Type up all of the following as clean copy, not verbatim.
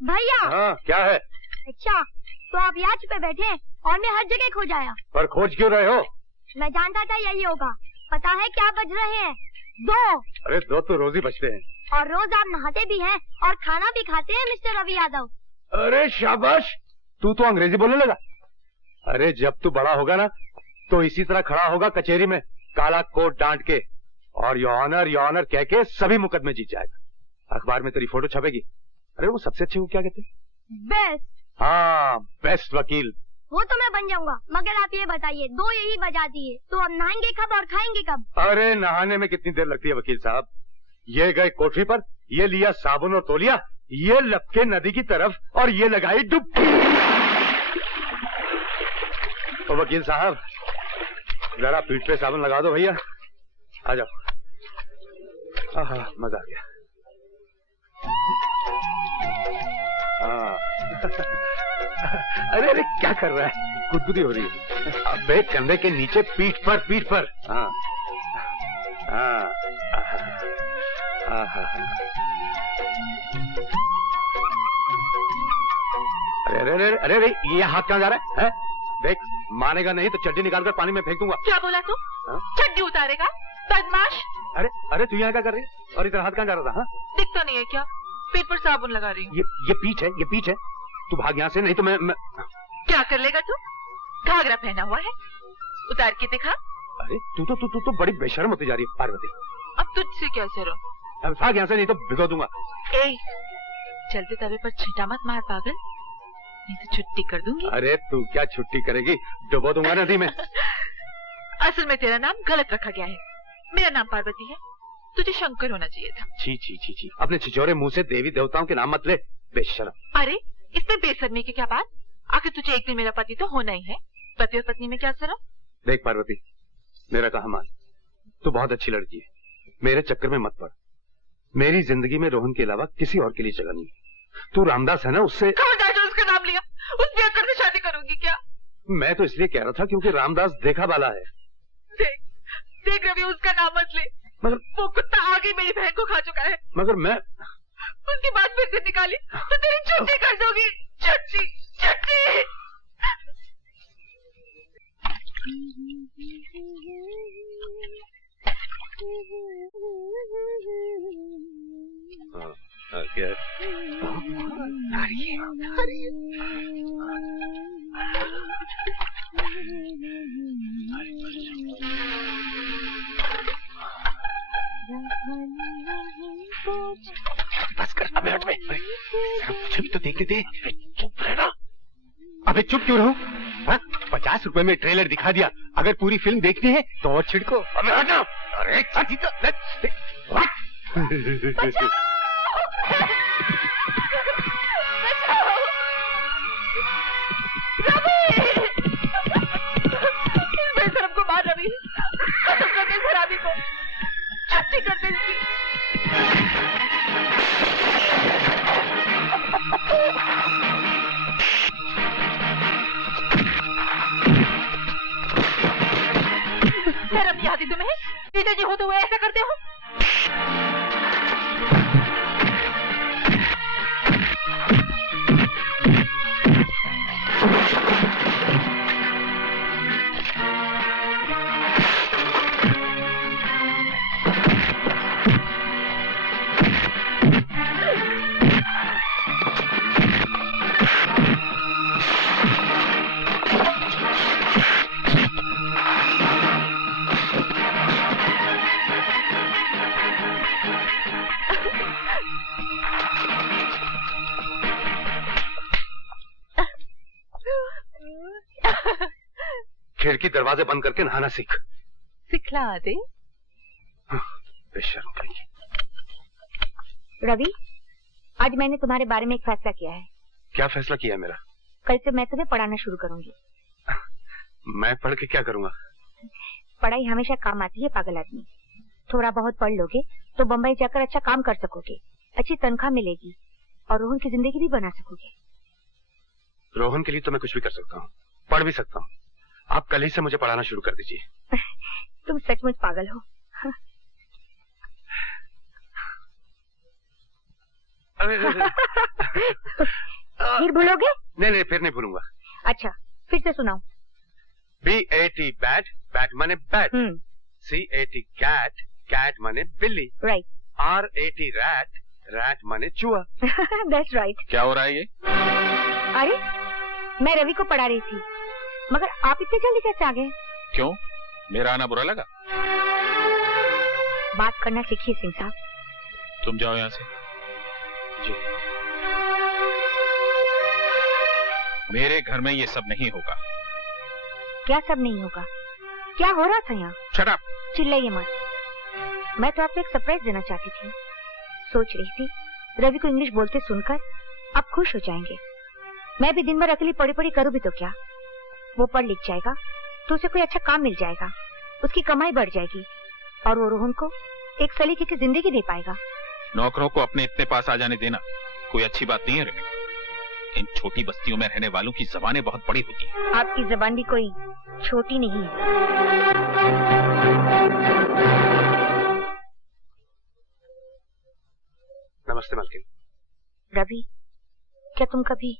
भैया। हाँ क्या है? अच्छा तो आप यहाँ छुपे बैठे हैं और मैं हर जगह खोज आया। पर खोज क्यों रहे हो? मैं जानता था यही होगा। पता है क्या बज रहे हैं? 2। अरे 2 तो रोज ही बजते हैं। और रोज आप नहाते भी हैं और खाना भी खाते हैं मिस्टर रवि यादव। अरे शाबाश, तू तो अंग्रेजी बोलने लगा। अरे जब तू बड़ा होगा ना तो इसी तरह खड़ा होगा कचहरी में काला कोट डांट के और योर ऑनर कह के सभी मुकदमे जीत जाएगा। अखबार में तेरी फोटो छपेगी। अरे वो सबसे अच्छे को क्या कहते हैं? बेस्ट। हाँ बेस्ट वकील। वो तो मैं बन जाऊंगा, मगर आप ये बताइए 2 यही बजा दिए तो अब नहाएंगे कब और खाएंगे कब? अरे नहाने में कितनी देर लगती है वकील साहब? ये गए कोठरी पर, ये लिया साबुन और तौलिया, ये लपके नदी की तरफ और ये लगाई डुबकी। तो वकील साहब जरा पीठ पे साबुन लगा दो भैया। आ जाओ। आहा मजा आ गया। हाँ अरे अरे क्या कर रहा है? गुदगुदी हो रही है। अबे कंधे के नीचे पीठ पर। हाँ हाँ अरे अरे अरे अरे अरे ये हाथ कहाँ जा रहा है? देख मानेगा नहीं तो चड्डी निकालकर पानी में फेंक दूंगा। क्या बोला तू? चड्डी उतारेगा बदमाश? अरे अरे तू यहाँ क्या कर रही है और इधर हाथ कहाँ जा रहा था? दिखता नहीं है क्या? पेट पर साबुन लगा रही हूँ। ये पीठ है। तू भाग यहाँ से नहीं तो मैं क्या कर लेगा तू? घाघरा पहना हुआ है, उतार के दिखा। अरे तू तो बड़ी बेशर्म होती जा रही है पार्वती। अब तुझसे क्या सरो? अब भाग यहाँ से नहीं तो भिगो दूंगा। चलते तवे पर छींटा मत मार पागल, नहीं तो छुट्टी कर दूंगी। अरे तू क्या छुट्टी करेगी? डुबो दूंगा नदी में। असल में तेरा नाम गलत रखा गया है। मेरा नाम पार्वती है, तुझे शंकर होना चाहिए था। छी अपने छिछोरे मुंह से देवी देवताओं के नाम मत ले बेशर्म। अरे इसमें बेशर्मी की क्या बात? आखिर तुझे एक दिन मेरा पति तो होना ही है। पति और पत्नी में क्या शर्म? देख पार्वती मेरा कहा मान, तू बहुत अच्छी लड़की है, मेरे चक्कर में मत पड़। मेरी जिंदगी में रोहन के अलावा किसी और के लिए जगह नहीं। तू रामदास है ना, उससे जो उसका नाम लिया उससे अक्कर से शादी करूंगी क्या? मैं तो इसलिए कह रहा था क्योंकि रामदास देखा वाला है। देख रवि उसका नाम मत ले, मगर वो कुत्ता आगे मेरी बहन को खा चुका है। मगर मैं उसकी बात फिर से निकाली तो तेरी छुट्टी कर दूंगी। छुट्टी क्या बस कर, अबे हट बे, मुझे भी तो देखने दे। चुप रहना। अबे चुप क्यों रहूं? 50 रुपए में ट्रेलर दिखा दिया, अगर पूरी फिल्म देखनी है तो और छिड़को। अबे हटना। अरे बचाओ! बेशरम को मार रवि, खत्म कर दे शराबी को, छुट्टी कर दे इसकी। शर्म नहीं आती तुम्हें? जीजा जी होते हुए ऐसा करते हो? खिड़की दरवाजे बंद करके नहाना सीख। सिखला दे। बेशर्म कहीं। रवि, आज मैंने तुम्हारे बारे में एक फैसला किया है। क्या फैसला किया मेरा? कल से मैं तुम्हें पढ़ाना शुरू करूंगी। मैं पढ़ के क्या करूंगा? पढ़ाई हमेशा काम आती है पागल आदमी। थोड़ा बहुत पढ़ लोगे तो बम्बई जाकर अच्छा काम कर सकोगे, अच्छी तनख्वाह मिलेगी और रोहन की जिंदगी भी बना सकोगे। रोहन के लिए तो मैं कुछ भी कर सकता हूँ, पढ़ भी सकता हूँ। आप कल ही से मुझे पढ़ाना शुरू कर दीजिए। तुम सचमुच पागल हो। फिर भूलोगे? नहीं फिर नहीं भूलूंगा। अच्छा फिर से सुनाओ। BAT बैट, बैट माने बैट। CAT कैट, कैट माने बिल्ली। राइट। RAT रैट, रैट माने चूहा। That's right. क्या हो रहा है ये? अरे मैं रवि को पढ़ा रही थी, मगर आप इतनी जल्दी कैसे आ गए? क्यों, मेरा आना बुरा लगा? बात करना सीखिए सिंह साहब। तुम जाओ यहाँ से। जी। मेरे घर में ये सब नहीं होगा। क्या सब नहीं होगा? क्या हो रहा था यहाँ? Shut up. चिल्लाइए मत। मैं तो आपको एक सरप्राइज देना चाहती थी। सोच रही थी रवि को इंग्लिश बोलते सुनकर आप खुश हो जाएंगे। मैं भी दिन भर अकेली पढ़ी पढ़ी करूँ भी तो क्या, वो पढ़ लिख जाएगा तो उसे कोई अच्छा काम मिल जाएगा, उसकी कमाई बढ़ जाएगी और वो रोहन को एक सलीके की जिंदगी दे पाएगा। नौकरों को अपने इतने पास आ जाने देना कोई अच्छी बात नहीं है रवि। इन छोटी बस्तियों में रहने वालों की जबानें बहुत बड़ी होती हैं। आपकी जबान भी कोई छोटी नहीं है। नमस्ते मालकिन। रवि, क्या तुम कभी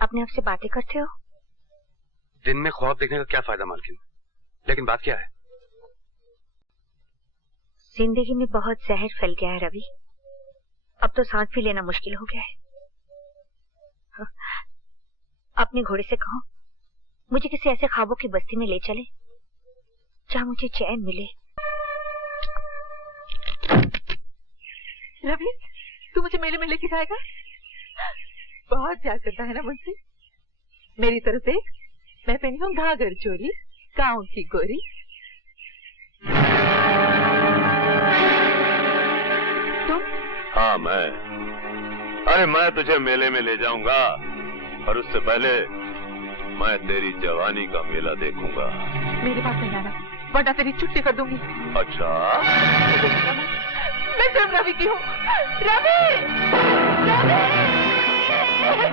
अपने आप से बातें करते हो? दिन में ख्वाब देखने का क्या फायदा मालकिन, लेकिन बात क्या है? जिंदगी में बहुत जहर फैल गया है रवि, अब तो सांस भी लेना मुश्किल हो गया है। अपने घोड़े से कहो मुझे किसी ऐसे ख्वाबों की बस्ती में ले चले जहाँ मुझे चैन मिले। रवि, तू मुझे मेले में लेके जाएगा? बहुत प्यार करता है ना मुझसे। मेरी तरफ देख, मैं पहनी हूँ घाघर चोली, गाँव की गोरी। तुम? हाँ मैं। अरे मैं तुझे मेले में ले जाऊंगा, और उससे पहले मैं तेरी जवानी का मेला देखूंगा। मेरे पास नहीं आना, वरना तेरी छुट्टी कर दूंगी। अच्छा? मैं सिर्फ रवि की हूँ। रवि! रवि!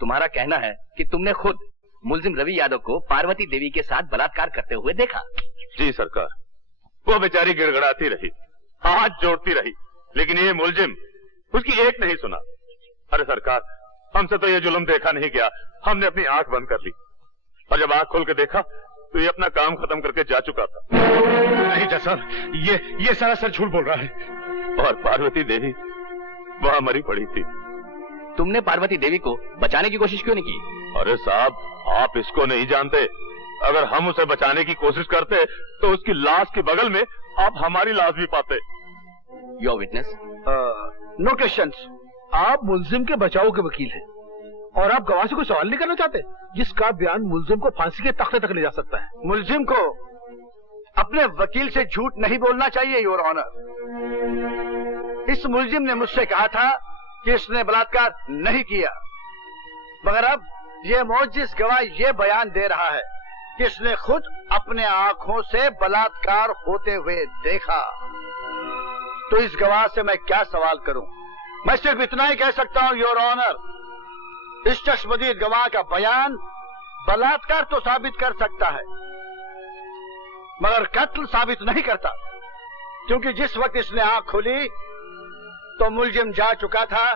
तुम्हारा कहना है कि तुमने खुद मुलजिम रवि यादव को पार्वती देवी के साथ बलात्कार करते हुए देखा? जी सरकार, वो बेचारी गिड़गड़ाती रही, हाथ जोड़ती रही, लेकिन ये मुलजिम उसकी एक नहीं सुना। अरे सरकार, हमसे तो ये जुल्म देखा नहीं गया, हमने अपनी आंख बंद कर ली, और जब आंख खोल के देखा तो ये अपना काम खत्म करके जा चुका था। नहीं सर, ये सरासर झूठ बोल रहा है। और पार्वती देवी वहां मरी पड़ी थी। तुमने पार्वती देवी को बचाने की कोशिश क्यों नहीं की? अरे साहब, आप इसको नहीं जानते। अगर हम उसे बचाने की कोशिश करते तो उसकी लाश के बगल में आप हमारी लाश भी पाते। Your witness. No questions. आप मुलजिम के बचाव के वकील हैं और आप गवाह से कोई सवाल नहीं करना चाहते, जिसका बयान मुलजिम को फांसी के तख्ते तक ले जा सकता है। मुलजिम को अपने वकील से झूठ नहीं बोलना चाहिए योर ऑनर। इस मुलजिम ने मुझसे कहा था कि इसने बलात्कार नहीं किया, मगर अब ये मोजिज़ गवाह ये बयान दे रहा है कि इसने खुद अपने आंखों से बलात्कार होते हुए देखा। तो इस गवाह से मैं क्या सवाल करूं? मैं सिर्फ इतना ही कह सकता हूं योर ऑनर, इस चश्मदीद गवाह का बयान बलात्कार तो साबित कर सकता है मगर कत्ल साबित नहीं करता, क्योंकि जिस वक्त इसने आंख खोली तो मुलजिम जा चुका था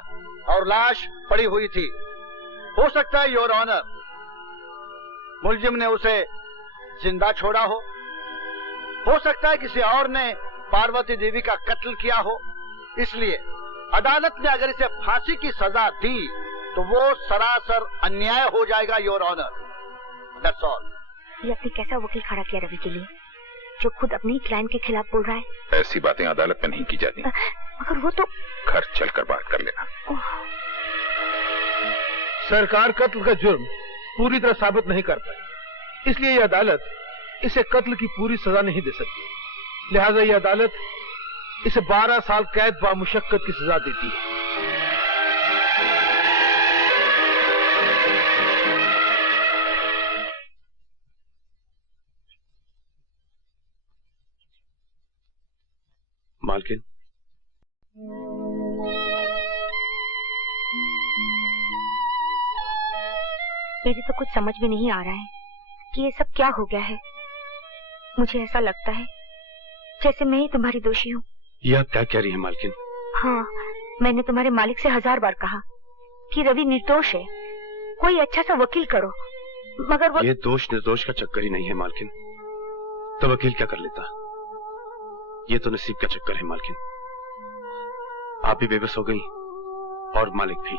और लाश पड़ी हुई थी। हो सकता है योर ऑनर मुलजिम ने उसे जिंदा छोड़ा हो सकता है किसी और ने पार्वती देवी का कत्ल किया हो। इसलिए अदालत ने अगर इसे फांसी की सजा दी तो वो सरासर अन्याय हो जाएगा योर ऑनर। That's all. ये अपने कैसा वकील खड़ा किया रवि के लिए, जो खुद अपने ही क्लाइंट के खिलाफ बोल रहा है। ऐसी बातें अदालत में नहीं की जाती। मगर वो तो घर चलकर बात कर लेना। सरकार कत्ल का जुर्म पूरी तरह साबित नहीं कर पाई, इसलिए यह अदालत इसे कत्ल की पूरी सजा नहीं दे सकती। लिहाजा यह अदालत इसे 12 साल कैद बामुशक्कत की सजा देती है। मालकिन, मेरी तो कुछ समझ में नहीं आ रहा है कि ये सब क्या हो गया है। मुझे ऐसा लगता है जैसे मैं ही तुम्हारी दोषी हूँ। ये आप क्या कह रही हैं मालकिन? हाँ, मैंने तुम्हारे मालिक से 1000 बार कहा कि रवि निर्दोष है, कोई अच्छा सा वकील करो, मगर वो... ये दोष निर्दोष का चक्कर ही नहीं है मालकिन, तो वकील क्या कर लेता? ये तो नसीब का चक्कर है मालकिन। आप भी बेबस हो गई और मालिक भी।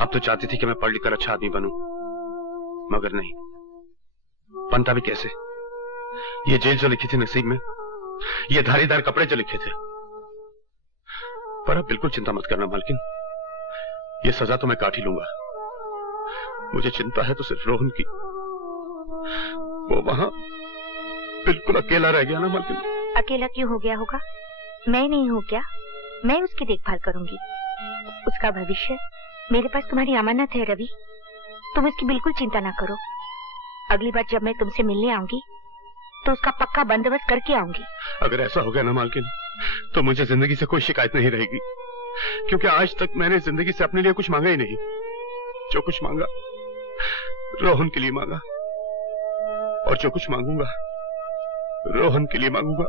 आप तो चाहती थी कि मैं पढ़ लिख कर अच्छा आदमी बनूं, मगर नहीं। बनता भी कैसे? ये जेल जो लिखी थी नसीब में, ये धारीदार कपड़े जो लिखे थे। पर अब बिल्कुल चिंता मत करना मालकिन, ये सजा तो मैं काट ही लूंगा। मुझे चिंता है तो सिर्फ रोहन की। वो वहां बिल्कुल अकेला रह गया ना मालकिन। अकेला क्यों हो गया होगा? मैं नहीं हूँ क्या? मैं उसकी देखभाल करूंगी। उसका भविष्य मेरे पास तुम्हारी अमानत है रवि, तुम इसकी बिल्कुल चिंता ना करो। अगली बार जब मैं तुमसे मिलने आऊंगी तो उसका पक्का बंदोबस्त करके आऊंगी। अगर ऐसा हो गया ना मालकिन, तो मुझे जिंदगी से कोई शिकायत नहीं रहेगी, क्योंकि आज तक मैंने जिंदगी से अपने लिए कुछ मांगा ही नहीं। जो कुछ मांगा रोहन के लिए मांगा, और जो कुछ मांगूंगा रोहन के लिए मांगूंगा।